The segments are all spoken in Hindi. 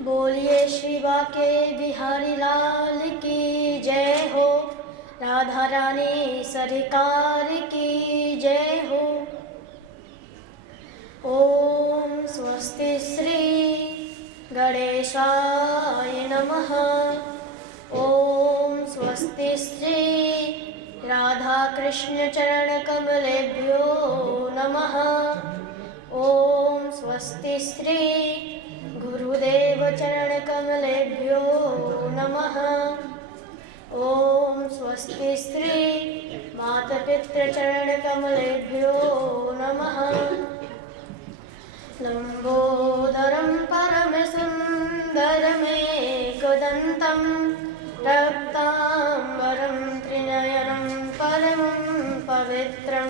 बोलिए श्री बाके बिहारी लाल की जय हो। राधा रानी सरकार की जय हो। ओम स्वस्ति श्री गणेशाय नमः। ओम स्वस्ति श्री राधा कृष्ण चरण कमलेभ्यो नमः। ओम स्वस्ति श्री गुरुदेव चरण कमलेभ्यो नमः। ओम स्वस्ति श्री मातापितृ चरण कमलेभ्यो नमः। लंबोदरं परम सुंदरमेकदन्तं रक्तांबरं त्रिनयनं परमं पवित्रं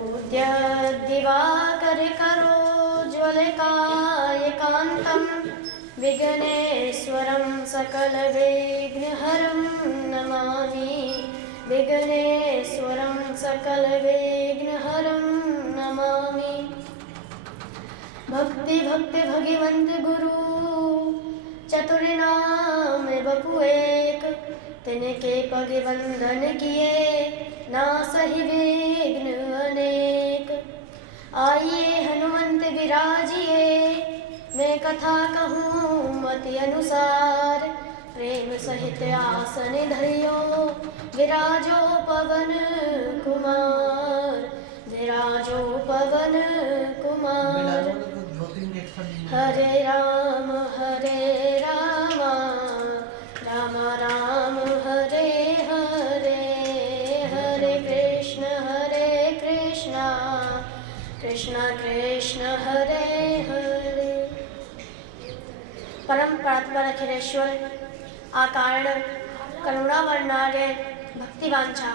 उद्यद्दिवाकरकरोज्ज्वलकायकान्तं विघ्नेश्वरं सकलविघ्नहरं नमामि। विघ्नेश्वरं सकलविघ्नहरं नमामि। भक्ति भक्ति भगवंत गुरु चतुर नाम बपु एक। तिनके पग बंधन किए ना सही विघ्न अनेक। आइए हनुमंत विराजिए मैं कथा कहूँ मति अनुसार। प्रेम सहित आसन धरियो विराजो पवन कुमार। विराजो पवन कुमार। हरे राम राम राम हरे हरे। हरे कृष्ण कृष्ण कृष्ण हरे हरे। परम परात्पर अखिलेश्वर आकारण करुणावर्णार्य भक्तिवांछा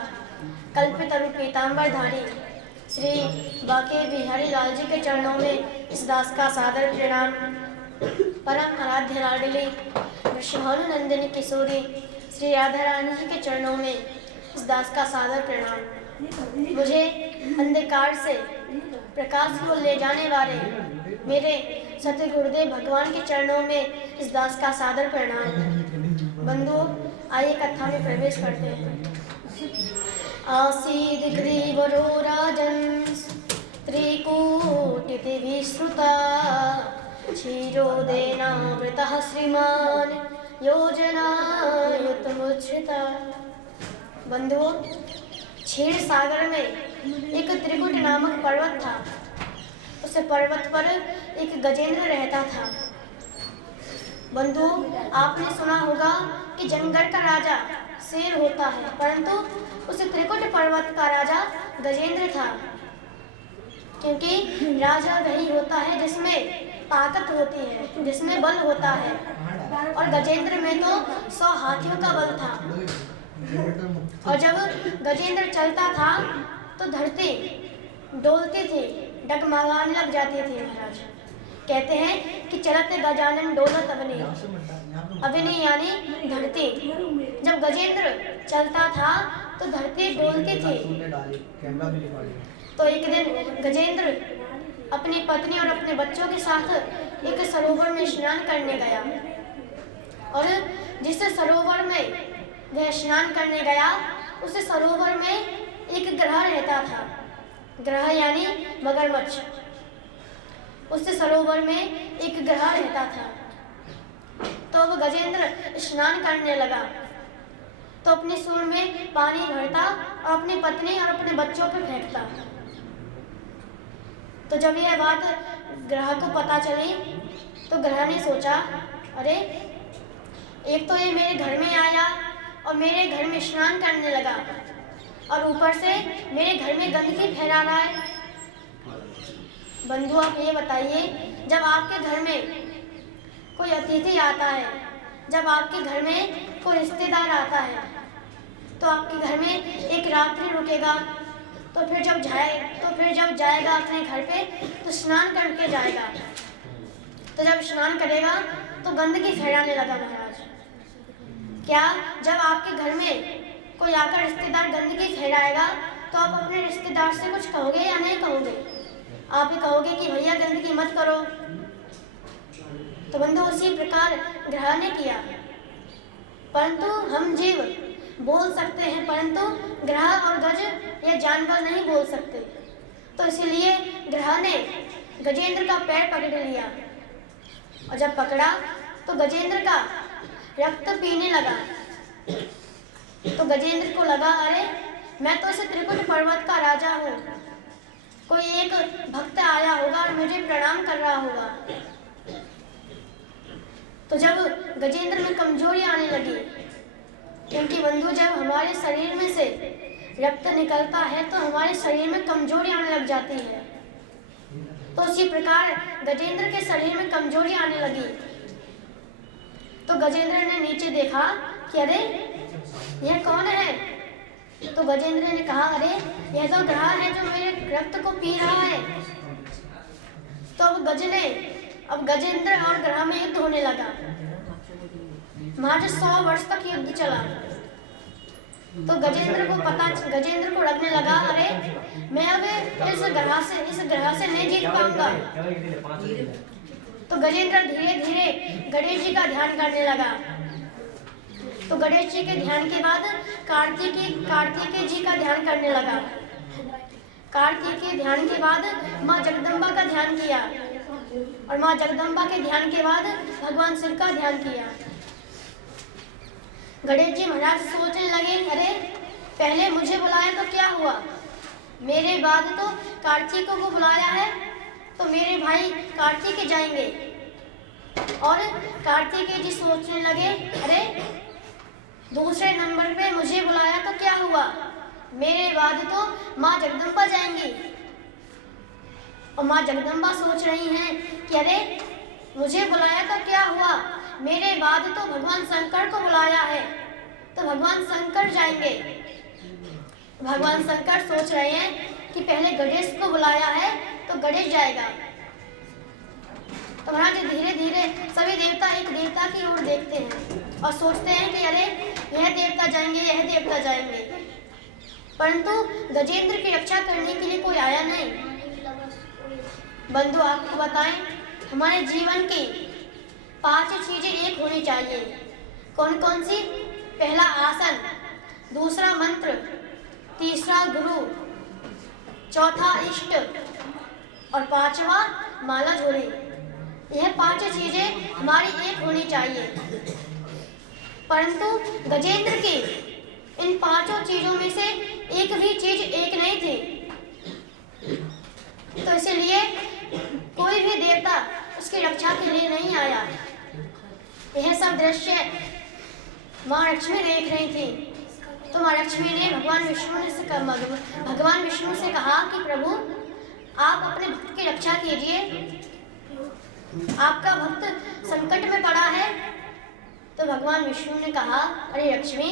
कल्पितरु पीताम्बरधारी श्री बाके बिहारी लाल जी के चरणों में इस दास का सादर प्रणाम। परम आराध्य लाडली वृषभानुनंदिनी किशोरी श्री राधा रानी जी के चरणों में इस दास का सादर प्रणाम। मुझे अंधकार से प्रकाश को ले जाने वाले मेरे सत्य गुरुदेव भगवान के चरणों में इस दास का सादर प्रणाम। बंधुओं, आइए कथा में प्रवेश करते हैं। आसीद ग्रीवरो राजन् त्रिकूटिविश्रुता क्षीरोदेनावृतः श्रीमान् योजनायुतमुच्छ्रिता। बंधुओं, क्षीर सागर में एक त्रिकुट नामक पर्वत था। उस पर्वत पर एक गजेंद्र रहता था। बंधुओं, आपने सुना होगा कि जंगल का राजा शेर होता है, परंतु उस त्रिकुट पर्वत का राजा गजेंद्र था। क्योंकि राजा वही होता है जिसमें ताकत होती है, जिसमें बल होता है। और गजेंद्र में तो 100 हाथियों का बल था। और जब गजेंद्र चलता था तो धरती डोलती थी, डगमगाने लग जाती थी। महाराज कहते हैं कि चलते गजानन डोलत अवनी। अवनी यानी धरती। जब गजेंद्र चलता था तो धरती डोलती थी। तो एक दिन गजेंद्र अपनी पत्नी और अपने बच्चों के साथ एक सरोवर में स्नान करने गया। और जिस सरोवर में वह स्नान करने गया, उस सरोवर में एक ग्रह रहता था। ग्रह यानी मगरमच्छ। उस सरोवर में एक ग्रह रहता था। तो वो गजेंद्र स्नान करने लगा तो अपनी सूंड में पानी भरता और अपनी पत्नी और अपने बच्चों पर फेंकता। तो जब यह बात ग्रह को पता चली तो ग्रह ने सोचा, अरे एक तो ये मेरे घर में आया और मेरे घर में स्नान करने लगा और ऊपर से मेरे घर में गंदगी फैला रहा है। बंधु, आप ये बताइए, जब आपके घर में कोई अतिथि आता है, जब आपके घर में कोई रिश्तेदार आता है, तो आपके घर में एक रात्रि रुकेगा, तो फिर जब जाएगा अपने घर पे तो स्नान करके जाएगा। तो जब स्नान करेगा तो गंदगी फैलाने लगा। महाराज, क्या जब आपके घर में कोई आकर रिश्तेदार गंदगी फैलाएगा तो आप अपने रिश्तेदार से कुछ कहोगे या नहीं कहोगे? आप ही कहोगे कि भैया गंदगी मत करो। तो बंधु उसी प्रकार ग्रह ने किया। परंतु हम जीव बोल सकते हैं, परंतु ग्रह और गज ये जानवर नहीं बोल सकते। तो इसलिए ग्रह ने गजेंद्र का पैर पकड़ लिया और जब पकड़ा तो गजेंद्र का रक्त पीने लगा। तो गजेंद्र को लगा, अरे मैं तो इस त्रिकुट पर्वत का राजा हूँ, कोई एक भक्त आया होगा और मुझे प्रणाम कर रहा होगा। तो जब गजेंद्र में कमजोरी आने लगी, क्योंकि बंधु जब हमारे शरीर में से रक्त निकलता है तो हमारे शरीर में कमजोरी आने लग जाती है। तो उसी प्रकार गजेंद्र के शरीर में कमजोरी आने लगी। तो गजेंद्र ने नीचे देखा कि अरे यह कौन है। तो गजेंद्र ने कहा, अरे यह तो ग्रह है जो मेरे रक्त को पी रहा है। तो अब गजेंद्र और ग्रह में युद्ध होने लगा। महज 100 वर्ष तक युद्ध चला। तो गजेंद्र को लगने लगा, अरे मैं अब इस ग्रह से नहीं जीत पाऊंगा। तो गजेंद्र धीरे धीरे गणेश जी का ध्यान करने लगा। तो गणेश जी के ध्यान के बाद कार्तिकेय जी का ध्यान करने लगा। कार्तिकेय ध्यान के बाद माँ जगदम्बा का ध्यान किया और माँ जगदम्बा के ध्यान के बाद भगवान शिव का ध्यान किया। गणेश जी महाराज सोचने लगे, अरे पहले मुझे बुलाया तो क्या हुआ, मेरे बाद तो कार्तिक को बुलाया है तो मेरे भाई कार्तिक जाएंगे। और कार्तिकेय जी सोचने लगे, अरे दूसरे नंबर पे मुझे बुलाया तो क्या हुआ, मेरे बाद तो माँ जगदम्बा जाएंगी। और माँ जगदम्बा सोच रही हैं कि अरे मुझे बुलाया तो क्या हुआ, मेरे बाद तो भगवान शंकर को बुलाया है तो भगवान शंकर जाएंगे। भगवान शंकर सोच रहे हैं कि पहले गणेश को बुलाया है तो गणेश जाएगा। तो महाराज धीरे धीरे सभी देवता एक देवता की ओर देखते हैं और सोचते हैं कि अरे यह देवता जाएंगे, यह देवता जाएंगे। परंतु गजेंद्र की रक्षा करने के लिए कोई आया नहीं। बंधु आपको बताएं, हमारे जीवन की 5 चीजें एक होनी चाहिए। कौन कौन सी? पहला आसन, दूसरा मंत्र, तीसरा गुरु, चौथा इष्ट और 5वां माला झोली। यह 5 चीजें हमारी एक होनी चाहिए। परंतु गजेंद्र की इन 5 चीजों में से एक भी चीज एक नहीं थी। तो इसलिए कोई भी देवता उसकी रक्षा के लिए नहीं आया। यह सब दृश्य माँ लक्ष्मी देख रही थी। तो माँ लक्ष्मी ने भगवान विष्णु से कहा कि प्रभु आप अपने भक्त की रक्षा कीजिए, आपका भक्त संकट में पड़ा है। तो भगवान विष्णु ने कहा, अरे लक्ष्मी,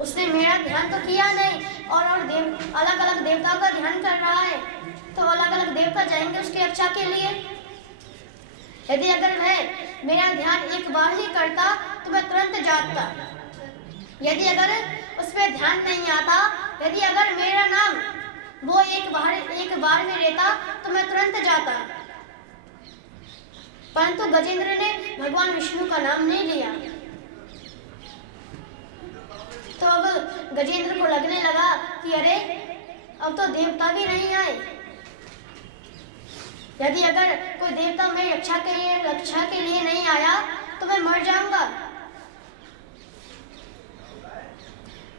उसने मेरा ध्यान तो किया नहीं और अलग अलग देवताओं का ध्यान कर रहा है, तो अलग अलग देवता जाएंगे उसकी रक्षा के लिए। यदि अगर वह मेरा ध्यान एक बार ही करता तो मैं तुरंत जाता। यदि अगर उस पर ध्यान नहीं आता, यदि अगर मेरा नाम वो एक बार में लेता तो मैं तुरंत जाता। परंतु गजेंद्र ने भगवान विष्णु का नाम नहीं लिया। तो अब गजेंद्र को लगने लगा कि अरे अब तो देवता भी नहीं आए। यदि अगर कोई देवता मेरी रक्षा के लिए नहीं आया तो मैं मर जाऊंगा।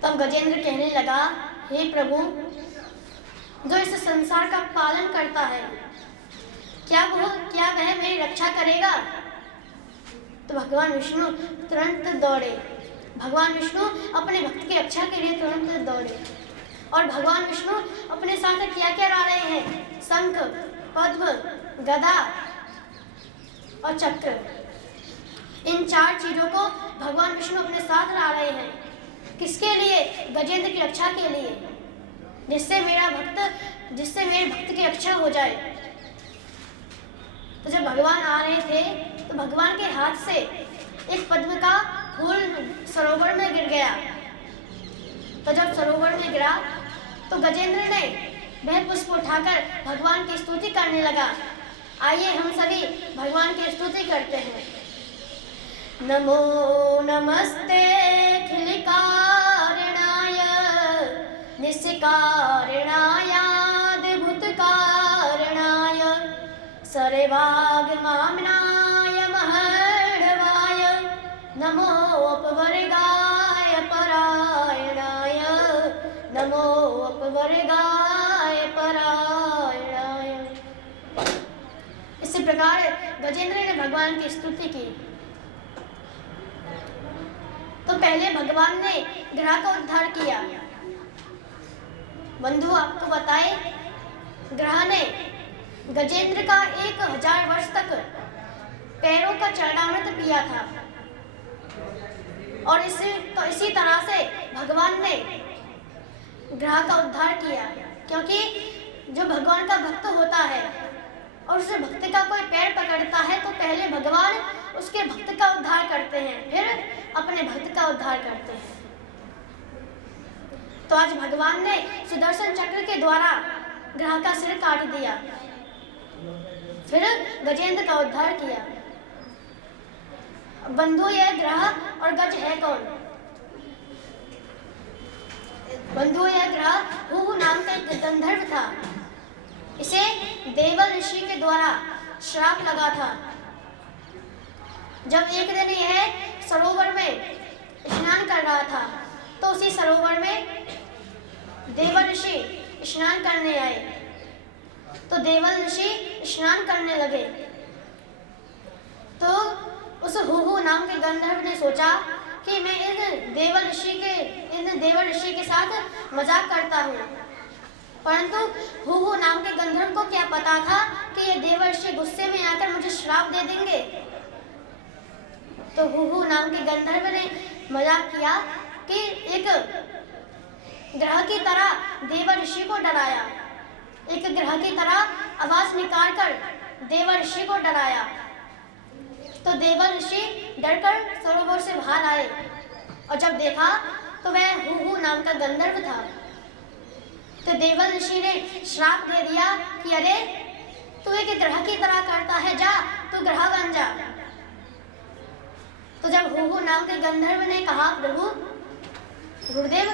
तब गजेंद्र कहने लगा, हे प्रभु, जो इस संसार का पालन करता है, क्या वह मेरी रक्षा करेगा? तो भगवान विष्णु तुरंत दौड़े। भगवान विष्णु अपने भक्त की रक्षा के लिए तुरंत दौड़े। और भगवान विष्णु अपने साथ क्या ला रहे हैं? शंख, पद्म, गदा और चक्र। इन 4 चीजों को भगवान विष्णु अपने साथ ला रहे हैं। किसके लिए? गजेंद्र की रक्षा के लिए, जिससे मेरे भक्त की रक्षा हो जाए। तो जब भगवान आ रहे थे तो भगवान के हाथ से एक पद्म का फूल सरोवर में गिर गया। तो जब सरोवर में गिरा तो गजेंद्र ने वह पुष्प उठाकर भगवान की स्तुति करने लगा आइए हम सभी भगवान की स्तुति करते हैं। नमो नमस्ते खिलकारणाय निस्कारणायाद्भुतकारणाय सर्वागमाम्नाय महर्षवाय नमोपवर्गाय परायणाय नमोपवर्गाय परायणाय। इसी प्रकार गजेंद्र ने भगवान की स्तुति की। तो पहले भगवान ने ग्रह का उद्धार किया। बंधु आपको बताए, ग्रह ने गजेंद्र का 1000 वर्ष तक पैरों का चरणामृत पिया था। और इसी तरह से भगवान ने ग्रह का उद्धार किया, क्योंकि जो भगवान का भक्त होता है और उस भक्त का कोई पैर पकड़ता है तो पहले भगवान उसके भक्त का उद्धार करते हैं, फिर अपने भक्त का उद्धार करते हैं। तो आज भगवान ने सुदर्शन चक्र के द्वारा ग्रह का सिर काट दिया, फिर गजेंद्र का उद्धार किया। बंधु, यह ग्रह और गज है कौन? बंधु, यह ग्रह हुहु नाम का एक गंधर्व था। इसे देवल ऋषि के द्वारा श्राप लगा था। जब एक दिन यह सरोवर में स्नान कर रहा था तो उसी सरोवर में देवल ऋषि स्नान करने आए। तो देवल ऋषि स्नान करने लगे तो उस हुहु नाम के गंधर्व ने सोचा कि मैं इन देवल ऋषि के साथ मजाक करता हूँ। परंतु हुहु नाम के गंधर्व को क्या पता था कि ये देवल ऋषि गुस्से में आकर मुझे श्राप दे देंगे। तो हुहु नाम के गंधर्व ने मजाक किया कि एक ग्रह की तरह देवल ऋषि को डराया, एक ग्रह की तरह आवाज निकालकर देवल ऋषि को डराया। तो देवल ऋषि डरकर सरोवर से बाहर आए और जब देखा तो वह हुहु नाम का गंधर्व था। तो देवल ऋषि ने श्राप दे दिया कि अरे तू एक ग्रह की तरह करता है, जा तू ग्रह बन जा। तो जब हुहु नाम के गंधर्व ने कहा, प्रभु गुरुदेव